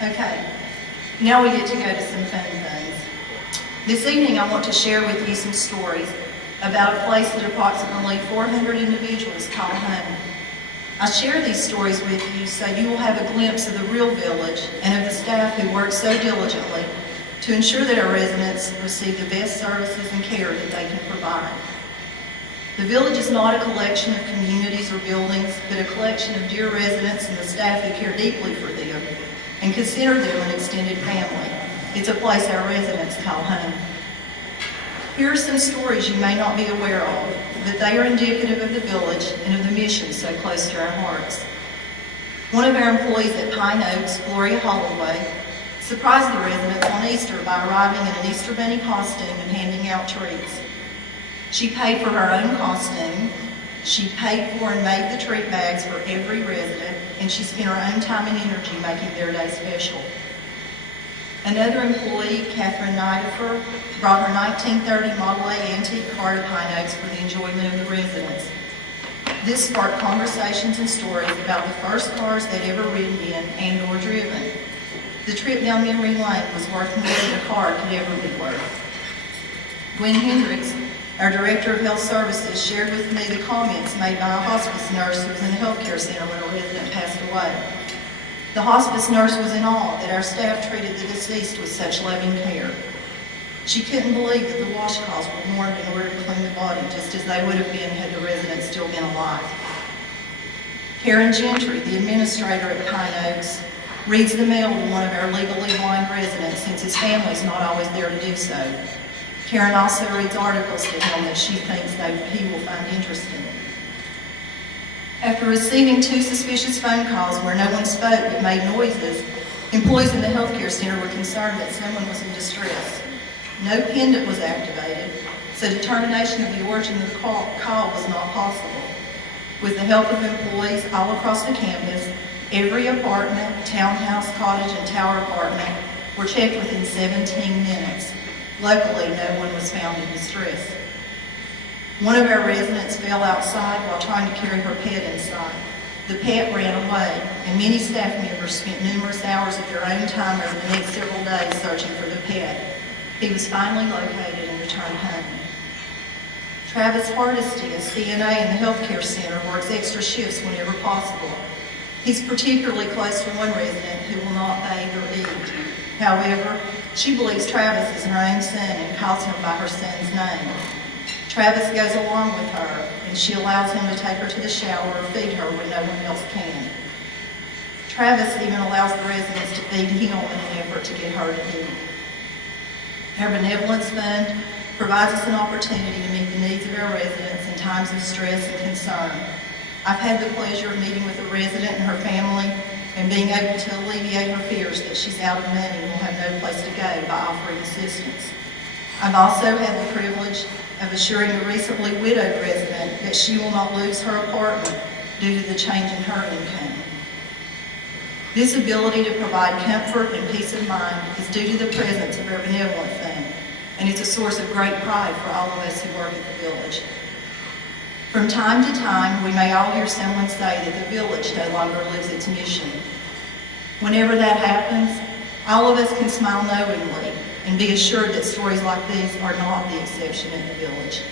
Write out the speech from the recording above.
Okay, now we get to go to some fun things. This evening I want to share with you some stories about a place that approximately 400 individuals call home. I share these stories with you so you will have a glimpse of the real village and of the staff who work so diligently to ensure that our residents receive the best services and care that they can provide. The village is not a collection of communities or buildings, but a collection of dear residents and the staff who care deeply for them and consider them an extended family. It's a place our residents call home. Here are some stories you may not be aware of, but they are indicative of the village and of the mission so close to our hearts. One of our employees at Pine Oaks, Gloria Holloway, surprised the residents on Easter by arriving in an Easter Bunny costume and handing out treats. She paid for her own costume, she paid for and made the treat bags for every resident, and she spent her own time and energy making their day special. Another employee, Catherine Nidifer, brought her 1930 Model A antique car to Pine Oaks for the enjoyment of the residents. This sparked conversations and stories about the first cars they'd ever ridden in and or driven. The trip down memory lane was worth more than a car could ever be worth. Gwen Hendricks, our Director of Health Services, shared with me the comments made by a hospice nurse who was in the healthcare center when a resident passed away. The hospice nurse was in awe that our staff treated the deceased with such loving care. She couldn't believe that the washcloths were warmed in order to clean the body, just as they would have been had the resident still been alive. Karen Gentry, the administrator at Pine Oaks, reads the mail to one of our legally blind residents since his family's not always there to do so. Karen also reads articles to him that she thinks he will find interesting. After receiving 2 suspicious phone calls where no one spoke but made noises, employees in the healthcare center were concerned that someone was in distress. No pendant was activated, so determination of the origin of the call was not possible. With the help of employees all across the campus, every apartment, townhouse, cottage, and tower apartment were checked within 17 minutes. Luckily, no one was found in distress. One of our residents fell outside while trying to carry her pet inside. The pet ran away, and many staff members spent numerous hours of their own time over the next several days searching for the pet. He was finally located and returned home. Travis Hardesty, a CNA in the healthcare center, works extra shifts whenever possible. He's particularly close to one resident who will not bathe or eat. However, she believes Travis is her own son and calls him by her son's name. Travis goes along with her, and she allows him to take her to the shower or feed her when no one else can. Travis even allows the residents to feed him in an effort to get her to eat. Our Benevolence Fund provides us an opportunity to meet the needs of our residents in times of stress and concern. I've had the pleasure of meeting with a resident and her family and being able to alleviate her fears that she's out of money and will have no place to go by offering assistance. I've also had the privilege of assuring a recently widowed resident that she will not lose her apartment due to the change in her income. This ability to provide comfort and peace of mind is due to the presence of our Benevolent Fund, and it's a source of great pride for all of us who work at the village. From time to time, we may all hear someone say that the village no longer lives its mission. Whenever that happens, all of us can smile knowingly and be assured that stories like these are not the exception in the village.